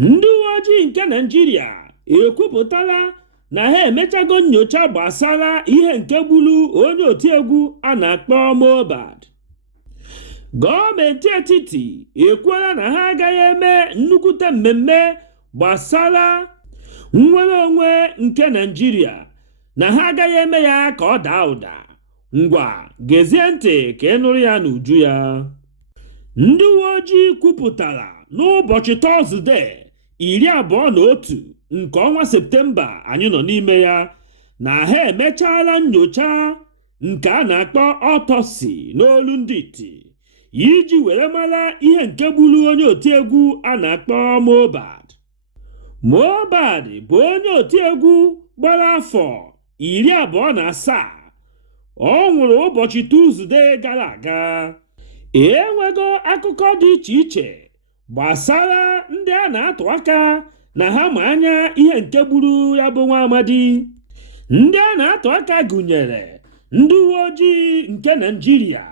Ndị uwe ojii nke Naịjirịa ekwupụtala na ha emechago nnyocha gbasara ihe nke gburu onye otiegwu a na-akpọ Mohbad. Gọọmenti etiti ekwuola na ha agaghị eme nnukwute mmemme gbasara nnwere onwe nke Naịjirịa, na ha agaghị eme ya ka ọ daa ụda. Ngwa gezie ntị ka ị nụrụ ya n'uju ya. Ndị uwe ojii kwupụtara n'ụbọchị Tọzdee 21 nke ọnwa Septemba anyị nọ n'ime ya na ha emechaala nnyocha nke a na-akpọ autopsy n'olu ndị iti iji were mara ihe nke gburu onye otiegwu a na-akpọ Mohbad. Mohbad bụ onye otiegwu gbara afọ 27. Ọ nwụrụ ụbọchị Tuzdee gara aga. Enwego akụkọ dị iche iche gbasara ndị a na-atụ aka na ha ma anya ihe nke gburu ya bụ nwa amadi. Ndị a na-atụ aka gụnyere ndị uwe ojii nke Naịjirịa,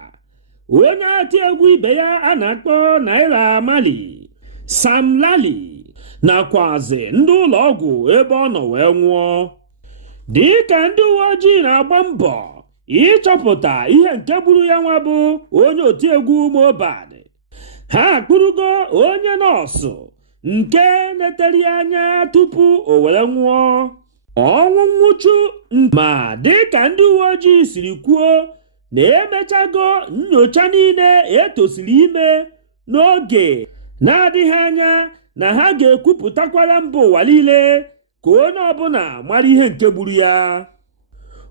onye otiegwu ibe ya a na-akpọ Naira Marley, Sam Larry, nakwazi ndị ụlọ ọgwụ ebe ọ nọ wee nwụọ. Dịka ndị uwe ojii na-agba mbọ ịchọpụta ihe nke gburu ya nwa bụ onye otiegwu Mohbad, ha akpụrụgo onye nọọsụ nke netere ya anya tupu o were nwụọ. Ọnwụ nwụchu. Ma dịka ndị uwe ojii siri kwuo na emechago nnyocha niile etosiri ime n'oge na-adịghị anya, na ha ga-ekwupụtakwara mba ụwa niile ka onye ọbụla mara ihe nke gburu ya.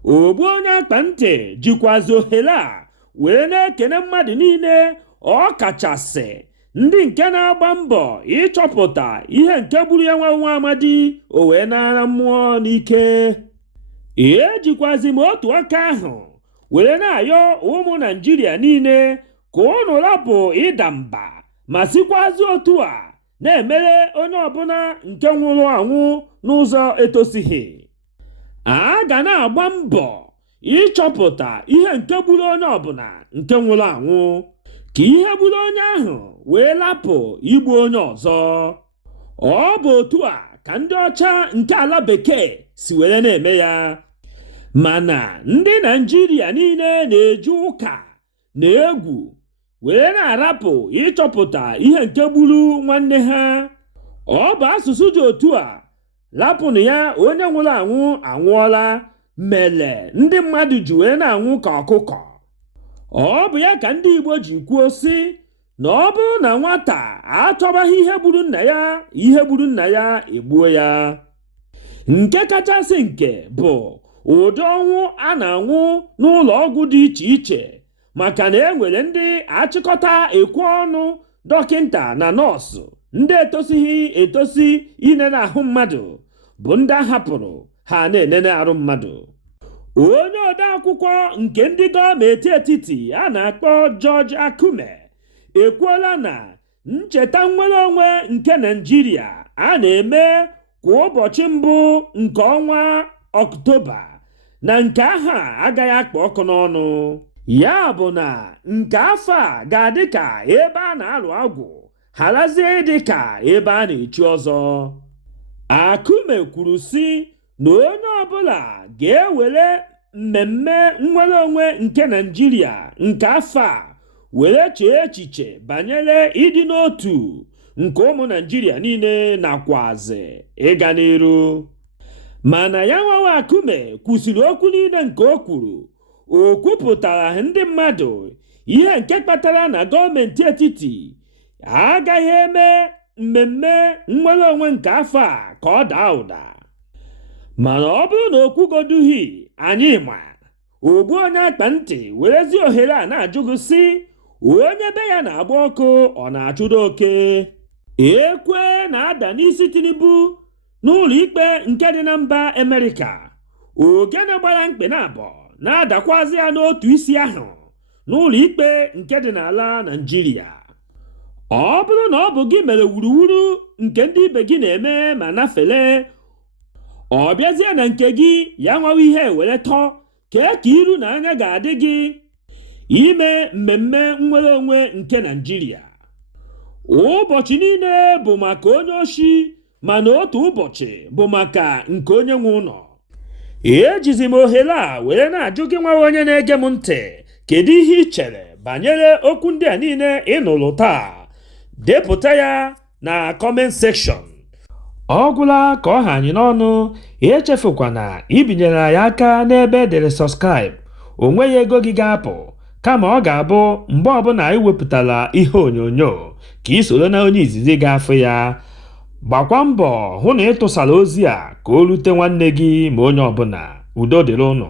Ogbu onye akpa ntị jikwazi ohere a wee na-ekene mmadụ niile, ọ kachasị ndị nke na-agba mbọ ịchọpụta ihe nke gburu ya nwa amadi o wee nara mmụọ n'ike. Ejikwazi m otu aka ahụ were na-ayọ ụmụ Naịjirịa niile ka unu rapụ ịda mba ma sikwazi otu a na-emere onye ọbụla nke nwụrụ anwụ n'ụzọ etosighị. A ga na-agba mbọ ịchọpụta ihe nke gburu onye ọbụla nke nwụrụ anwụ, ka ihe gburu onye ahụ wee lapụ igbu onye ọzọ. Ọ bụ otu a ka ndị ọcha nke ala bekee si were na-eme ya. Mana ndị Naịjirịa niile na-eji ụka na egwu were na-arapụ ịchọpụta ihe nke gburu nwanne ha. Ọ bụ asụsụ dị otu a, lapụnụ ya onye nwụrụ anwụ anwụọla, mere ndị mmadụ ji wee na-anwụ ka ọkụkọ. Ọ bụ ya ka ndị Igbo ji kwuo sị na ọ bụrụ na nwata achọbaghị ihe gburu nna ya, ihe gburu nna ya egbuo ya. Nke kachasị nke bụ ụdị ọnwụ a na-anwụ n'ụlọ ọgwụ dị iche iche, maka na e nwere ndị achịkọta ekwe ọnụ dọkịnta na nọọsụ ndị etosighị etosi inene ahụ mmadụ, bụ ndị a hapụrụ ha na-enene arụ mmadụ. Onye ode akwụkwọ nke ndị gọọmenti etiti a na-akpọ George Akume ekwuola na ncheta nnwere onwe nke Naịjirịa a na-eme kwa ụbọchị mbụ nke ọnwa Ọktoba, na nke aha agaghị akpa ọkụ n'ọnụ. Ya bụ na nke afọ a ga-adị ka ebe a na-alụ agwụ, harazie dị ka ebe a na-echi ọzọ. Akume kwuru sị na onye ọbụla ga-ewere mmemme nnwere onwe nke Naịjirịa nke afọ a were chee echiche banyere ịdị n'otu nke ụmụ Naịjirịa niile nakwazi ịga n'iru. Mana ya nwawa Akume kwusiri okwu niile nke o kwuru. O kwupụtara ndị mmadụ ihe nke kpatara na gọọmenti etiti agaghị eme mmemme nnwere onwe nke afọ a ka ọ daa ụda. Mana ọ bụrụ na okwugoduhi anyị ma, ogbu onye akpa ntị werezi ohere a na-ajụgụ sị onye be ya na-agba ọkụ ọ na-achụdo oke. Ekwe na-ada n'isi Tinubu n'ụlọ ikpe nke dị na mba Amerịka. Ogene gbara mkpe na abụọ na-adakwazi ya n'otu isi ahụ n'ụlọ ikpe nke dị n'ala Naịjirịa. Ọ bụrụ na ọ bụ gị mere wuruwuru nke ndị ibe gị na-eme ma nafele, ọ bịazie na nke gị ya nwawa ihe were tọọ, kee ka iru na anya ga-adị gị ime mmemme nnwere onwe nke Naịjirịa. ụbọchị niile bụ maka onye oshi mana otu ụbọchị bụ maka nke onye nwe ụlọ. Ejizi m ohere a were na-ajụ gị nwa onye na-ege m ntị, kedu ihe ị chere banyere okwu ndị a niile ị nụrụ taa? Depụta ya na comment section. Ọ gwụla ka ọ ha anyị n'ọnụ, echefukwana ibinyere anyị aka n'ebe edere subscribe. O nweghị ego gị ga-apụ, kama ọ ga-abụ mgbe ọbụla anyị wepụtara ihe onyonyo ka ị soro na onye izizi ga-afụ ya. Gbakwa mbọ hụ na ị tụsara ozi a ka o rute nwanne gị ma onye ọbụla. Udo dịrị ụnụ.